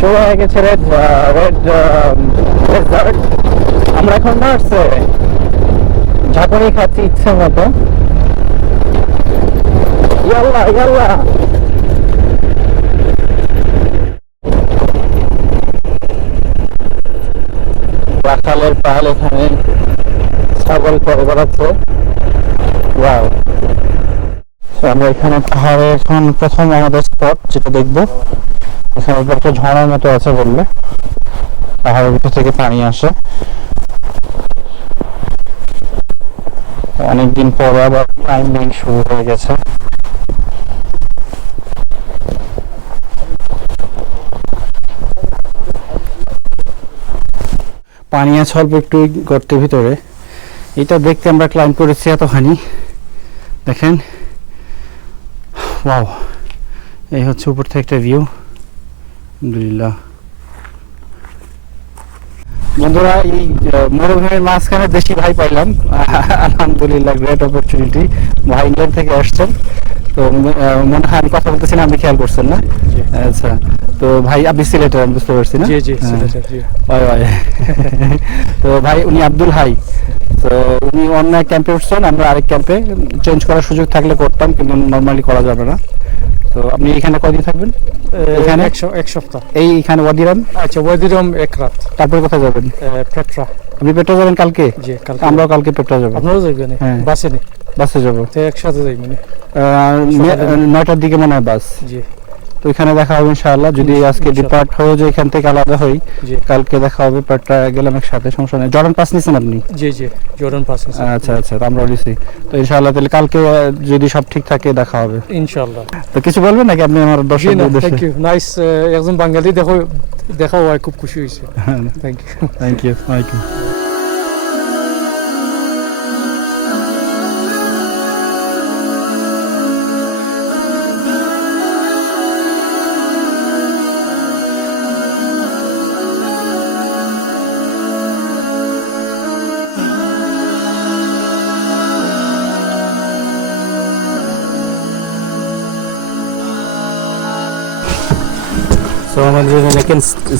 শুরু হয়ে গেছে রেড রেড ডেজার্ট। আমরা এখন না আসছে ঝাঁকুনি খাচ্ছি ইচ্ছে মতো। ইয়াল্লা ইয়াল্লা, রাখালের পাহাড় এখানে ছাগল করে বেড়াচ্ছে। ওয়াও, আমরা এখানে পাহাড়ে এখন প্রথম আমাদের স্পট যেটা দেখবো, এখানে একটা ঝর্ণার মতো আছে বললে, পাহাড়ের ভিতর থেকে পানি আসে। অনেকদিন পরে আবার ক্লাইম্বিং শুরু হয়ে গেছে। পানি আছে অল্প একটু গর্তের ভিতরে। এটা দেখতে আমরা ক্লাইম্ব করেছি এতখানি, দেখেন। ওয়াও, এই হচ্ছে উপর থেকে একটা ভিউ। আলহামদুলিল্লাহ বন্ধুরা, এই মরুভূমির মাঝখানে দেশি ভাই পাইলাম। আলহামদুলিল্লাহ, গ্রেট অপরচুনিটি। ভাই ইংল্যান্ড থেকে আসছেন, তো মনে হয় আমি কথা বলতেছি না, আপনি খেয়াল করছেন না? আচ্ছা, তো ভাই আপনি সিলেটের, আমি বুঝতে পারছি না? জি জি সিলেটের, জি। তো ভাই উনি আব্দুল হাই, তো উনি অন্য এক ক্যাম্পে উঠছেন, আমরা আরেক ক্যাম্পে। চেঞ্জ করার সুযোগ থাকলে করতাম, কিন্তু নর্মালি করা যাবে না। তো আপনি এখানে কয়দিন থাকবেন? এখানে এক সপ্তাহ। এইখানে ওয়াদি রাম? আচ্ছা, ওয়াদি রাম এক রাত। তারপর কোথায় যাবেন? পেট্রা। আপনি পেট্রা যাবেন কালকে? জি, কালকে। আমরাও কালকে পেট্রা যাবো। আপনারাও যাবেন? হ্যাঁ, বাসে নি? বাসে যাবো। তো একসাথে যাইবেন? 9টার দিকে মনে হয় বাস। জি। তো এখানে দেখা হবে ইনশাআল্লাহ। যদি আজকে ডিপার্ট হয়ে যায় এখান থেকে আলাদা হই, কালকে দেখা হবে। পেট্রা গেলাম একসাথে, সমস্যা নেই। জর্ডান পাস নিছেন আপনি? জি জি, জর্ডান পাস নিছি। আচ্ছা আচ্ছা, তো আমরা নিছি। তো ইনশাআল্লাহ তাহলে কালকে যদি সব ঠিক থাকে দেখা হবে ইনশাআল্লাহ। তো কিছু বলবেন নাকি আপনি আমার দর্শকদের উদ্দেশ্যে? Thank you, nice. একজন বাঙালি দেখা হয়, খুব খুশি হয়েছে। Thank you. থ্যাংক ইউ, ওয়ালাইকুম। So আমাদের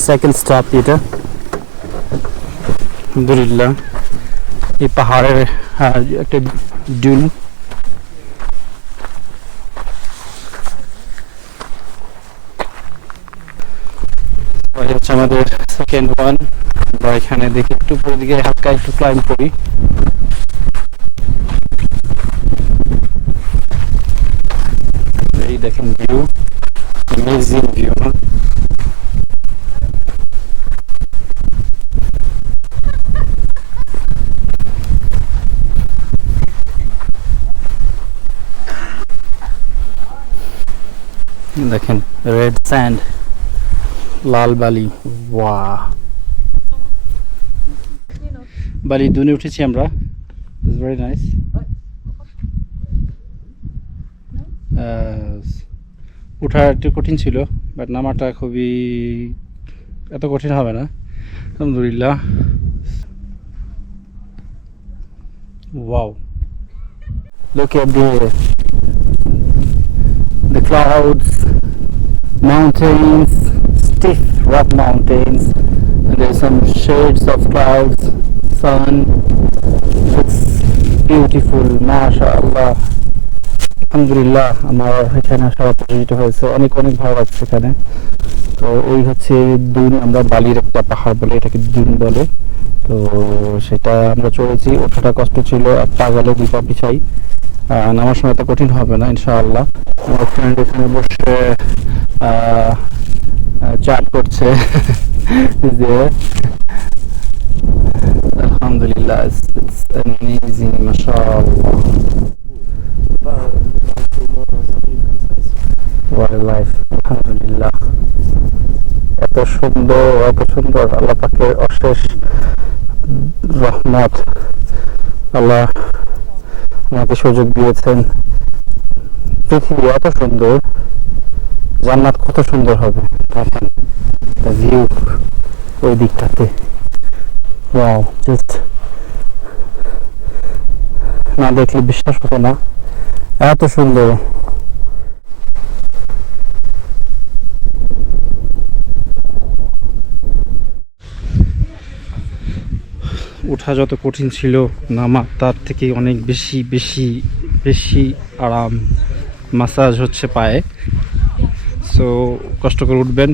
সেকেন্ড স্টপ এটা। আলহামদুলিল্লাহ, এই পাহাড়ের একটা ডিউন। হচ্ছে আমাদের সেকেন্ড ওয়ান। আমরা এখানে দেখি একটু উপরের দিকে হালকা একটু ক্লাইম্ব করি। এই দেখেন ভিউ, অ্যামেজিং ভিউ। দেখেন রেড স্যান্ড, লাল বালি। ওয়া, বালি দুনে উঠেছি আমরা। It's very nice. ওঠা একটু কঠিন ছিল, বাট নামাটা খুবই এত কঠিন হবে না, আলহামদুলিল্লাহ। Wow, look at the clouds, mountains, stiff rock mountains, and there's some shades of clouds, sun. It's beautiful, mashallah. আলহামদুলিল্লাহ, আমার এখানে আসার অপরচুনিটি হয়েছে, অনেক অনেক ভালো লাগছে এখানে। তো এই হচ্ছে দুন, আমরা বালির একটা পাহাড় বলে এটাকে দুন বলে। তো সেটা আমরা চড়েছি, ওঠাটা কষ্ট ছিল, এক পা গেলে দুই পা পিছাই। নামার সময় এত কঠিন হবে না ইনশাআল্লাহ। আমার ফ্রেন্ড এখানে বসে চাট করছে। আলহামদুলিল্লাহ, it's amazing, মাশাআল্লাহ। What a life, আলহামদুলিল্লাহ। এত সুন্দর, এত সুন্দর, আল্লাহ পাকের অশেষ রহমত। আল্লাহ আমাকে সুযোগ দিয়েছেন। পৃথিবী এত সুন্দর, জান্নাত কত সুন্দর হবে। দেখেন ভিউ ওই দিকটাতে, ওয়াও, জাস্ট না দেখলে বিশ্বাস হতো না, এত সুন্দর। ওঠা যত কঠিন ছিল, নামা তার থেকে অনেক বেশি বেশি বেশি আরাম। মাসাজ হচ্ছে পায়ে। সো কষ্ট করে উঠবেন,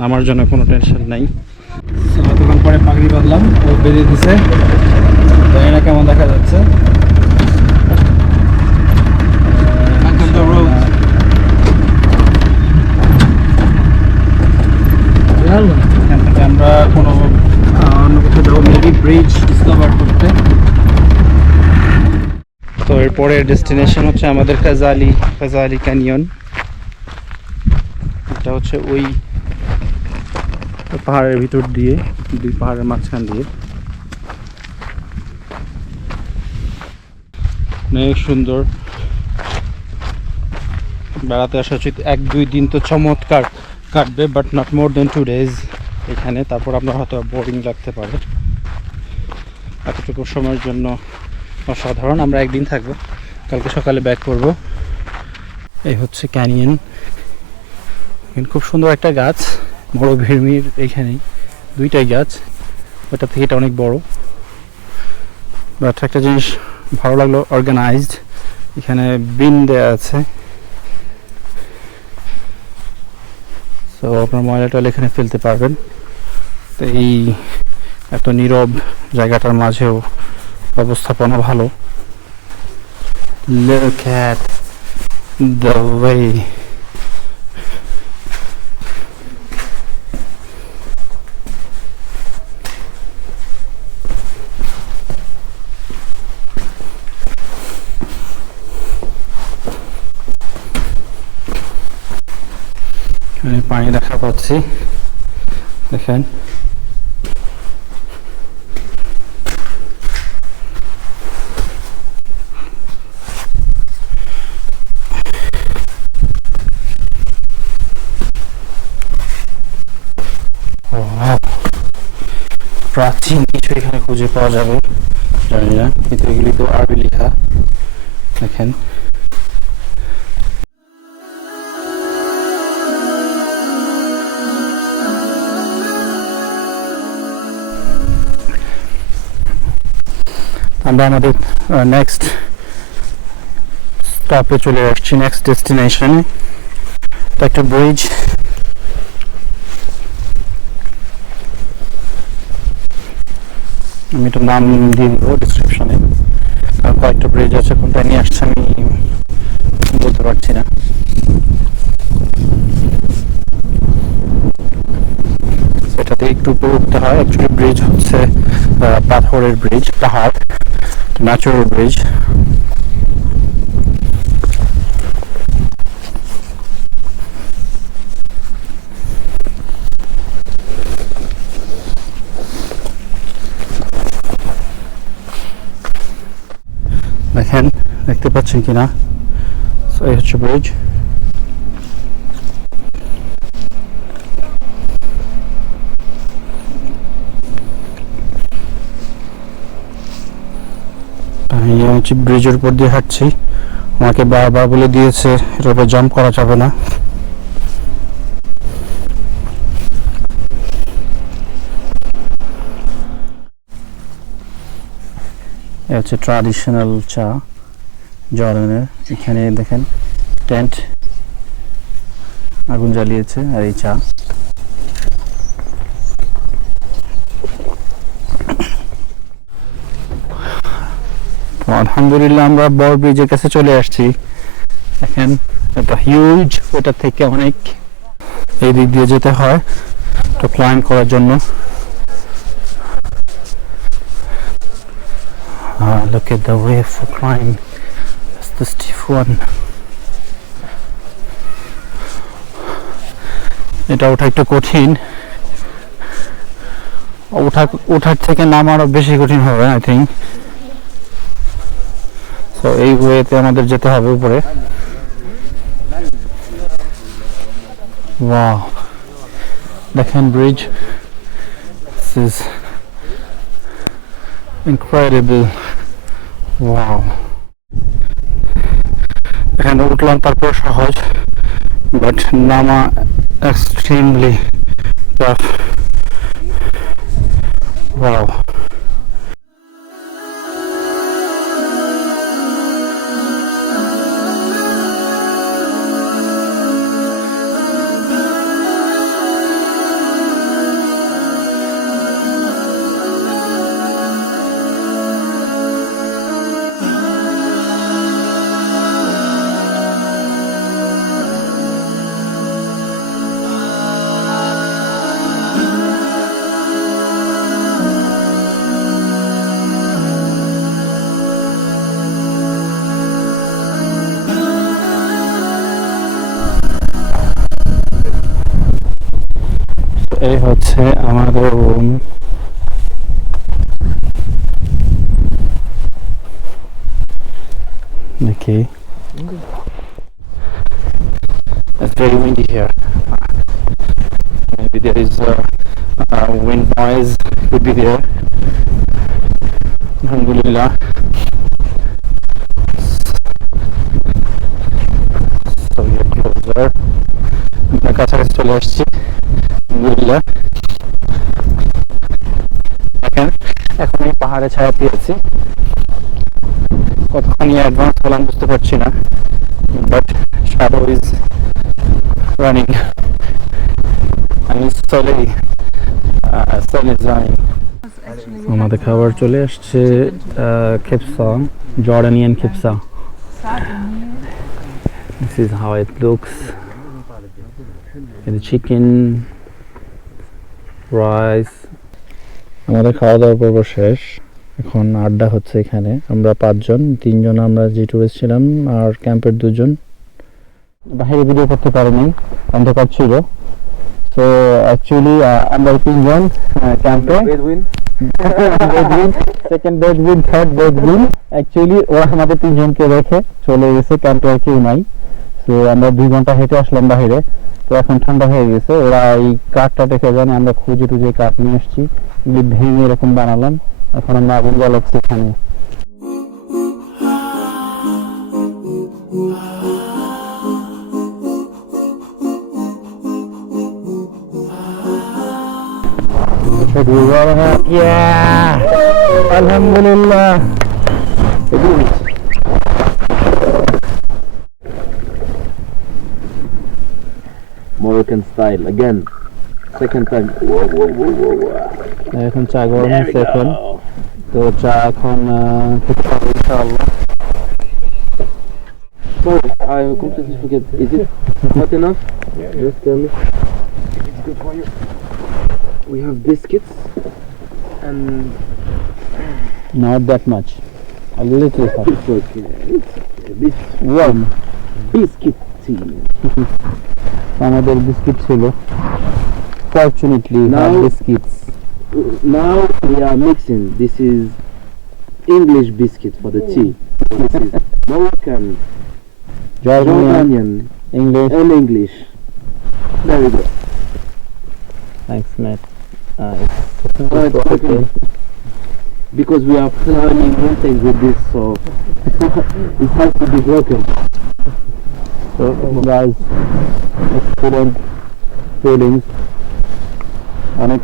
নামার জন্য কোনো টেনশন নাই। তখন পরে পাগড়ি বাঁধলাম, ও বেরিয়ে দিছে, জানি না কেমন দেখা যাচ্ছে। এখান থেকে আমরা কোনো অন্য কোথাও যাবো, মেবি ব্রিজ ডিসকভার করতে। তো এরপরের ডেস্টিনেশন হচ্ছে আমাদের খাজালি ক্যানিয়ন। এটা হচ্ছে ওই পাহাড়ের ভিতর দিয়ে, দুই পাহাড়ের মাঝখান দিয়ে। অনেক সুন্দর, বেড়াতে আসা উচিত। 1-2 দিন তো চমৎকার কাটবে, but not more than 2 days এখানে। তারপর আপনার হয়তো বোরিং লাগতে পারে। এতটুকু সময়ের জন্য অসাধারণ। আমরা একদিন থাকবো, কালকে সকালে ব্যাক করব। এই হচ্ছে ক্যানিয়ন। খুব সুন্দর একটা গাছ, বড় ভিড়মির এইখানেই, দুইটাই গাছ। ওটা থেকে এটা অনেক বড়। বাট একটা জিনিস ভালো লাগলো, অর্গানাইজড। এখানে বিন দেওয়া আছে, তো আপনার ময়লা টয়লা এখানে ফেলতে পারবেন। তো এই এত নীরব জায়গাটার মাঝেও ব্যবস্থাপনা ভালো। Look at the way এখানে পানি দেখা পাচ্ছি, দেখেন। প্রাচীন কিছু এখানে খুঁজে পাওয়া যাবে জানি না, কিন্তু এগুলি তো আরবি লেখা, দেখেন। আমরা আমাদের নেক্সট স্টপে চলে আসছি, নেক্সট ডেস্টিনেশনে। একটা ব্রিজ, আমি একটু নাম দিয়ে দিব ডিসক্রিপশনে। আর কয়েকটা ব্রিজ আছে, কোনটা নিয়ে আসছে আমি বলতে পারছি না। সেটাতে একটু উপরে উঠতে হয়। অ্যাকচুয়ালি ব্রিজ হচ্ছে পাথরের ব্রিজ, পাহাড়, ন্যাচুরাল ব্রিজ। দেখেন, দেখতে পাচ্ছেন কিনা? এই হচ্ছে ব্রিজ। আমি হচ্ছে ব্রিজের উপর দিয়ে হাঁটছি। আমাকে বারবার বলে দিয়েছে এটার উপর জাম্প করা যাবে না। এটা হচ্ছে ট্র্যাডিশনাল চা জর্ডানের। এখানে দেখেন টেন্ট, আগুন জ্বালিয়েছে, আর এই চা। আলহামদুলিল্লাহ আমরা বড় ব্রিজের কাছে চলে আসছি। দেখেন এটা হিউজ, ওটা থেকে অনেক এই দিক দিয়ে যেতে হয় তো ক্লাইম্ব করার জন্য। Look at the way for climb. That's the stiff one. এটা ওঠা একটু কঠিন, ওঠার থেকে নামা আরো বেশি কঠিন হবে আই থিঙ্ক। তো এই ওয়েতে আমাদের যেতে হবে উপরে। ওয়াও, দেখেন bridge, this is incredible. Wow, এখানে উঠলাম তারপর সহজ, বাট নামা এক্সট্রিমলি টাফ। ওয়াও, এই হচ্ছে আমাদের room. Okay. It's very windy here. Maybe there is a wind noise could be there. Alhamdulillah. So we are closer. আমরা কাছাকাছি চলে আসছি আলহামদুলিল্লাহ। এখন এই পাহাড়ে ছায়া পেয়েছি, কতখানি অ্যাডভান্স হলাম বুঝতে পারছি না, বাট শ্যাডো ইজ রানিং। আমি slowly running. আমাদের খাবার চলে আসছে, খেপসা, Jordanian খেপসা। This is how it looks. The chicken, rice. আমাদের খাওয়া দাওয়ার পর্ব শেষ, এখন আড্ডা হচ্ছে এখানে। আমরা 5 জন, 3 জন আমরা যে টুরিস্ট ছিলাম আর ক্যাম্পের 2 জন। বাইরে ভিডিও করতে পারিনি, অন্ধকার ছিল। তো অ্যাকচুয়ালি আমরা 3 জন ক্যাম্পে, সেকেন্ড বেডউইন, থার্ড বেডউইন। অ্যাকচুয়ালি ওরা আমাদের 3 জনকে রেখে চলে গেছে, ক্যাম্পে আর কেউ নাই। তো আমরা 2 ঘন্টা হেঁটে আসলাম বাইরে। তো এখন ঠান্ডা হয়ে গেছে, ওরা এই কাঠটা দেখে জানে, আমরা খুঁজে টুজে কাঠ নিয়ে আসছি, ভেঙে এরকম বানালাম। এখন আমরা আগুন জ্বালাচ্ছি এখানে। আলহামদুলিল্লাহ। Moroccan style again. Second time. এখন চা গরম হচ্ছে এখন, তো চা এখন খেতে পারবো ইনশাআল্লাহ। Sorry, I completely forget. Is it not enough? Just tell me. It's good for you. We have biscuits and Not that much, a little hot. it's okay. It's a bit Warm. biscuit tea. আমাদের biscuit ছিল, fortunately Now- biscuits. Now we are mixing. This is English biscuit for the tea. This is Moroccan, Jordanian, English. and English. There we go. Thanks, Matt. It's okay. Because we are climbing mountains with this, so it has to be broken. So guys, excellent feelings. অনেক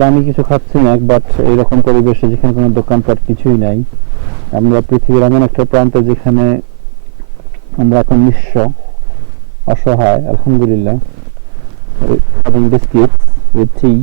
দামি কিছু খাচ্ছি না, but এইরকম পরিবেশে যেখানে কোনো দোকানপাট কিছুই নাই, আমরা পৃথিবীর এমন একটা প্রান্তে যেখানে আমরা এখন নিঃস্ব, অসহায়, আলহামদুলিল্লাহ। Having biscuits with tea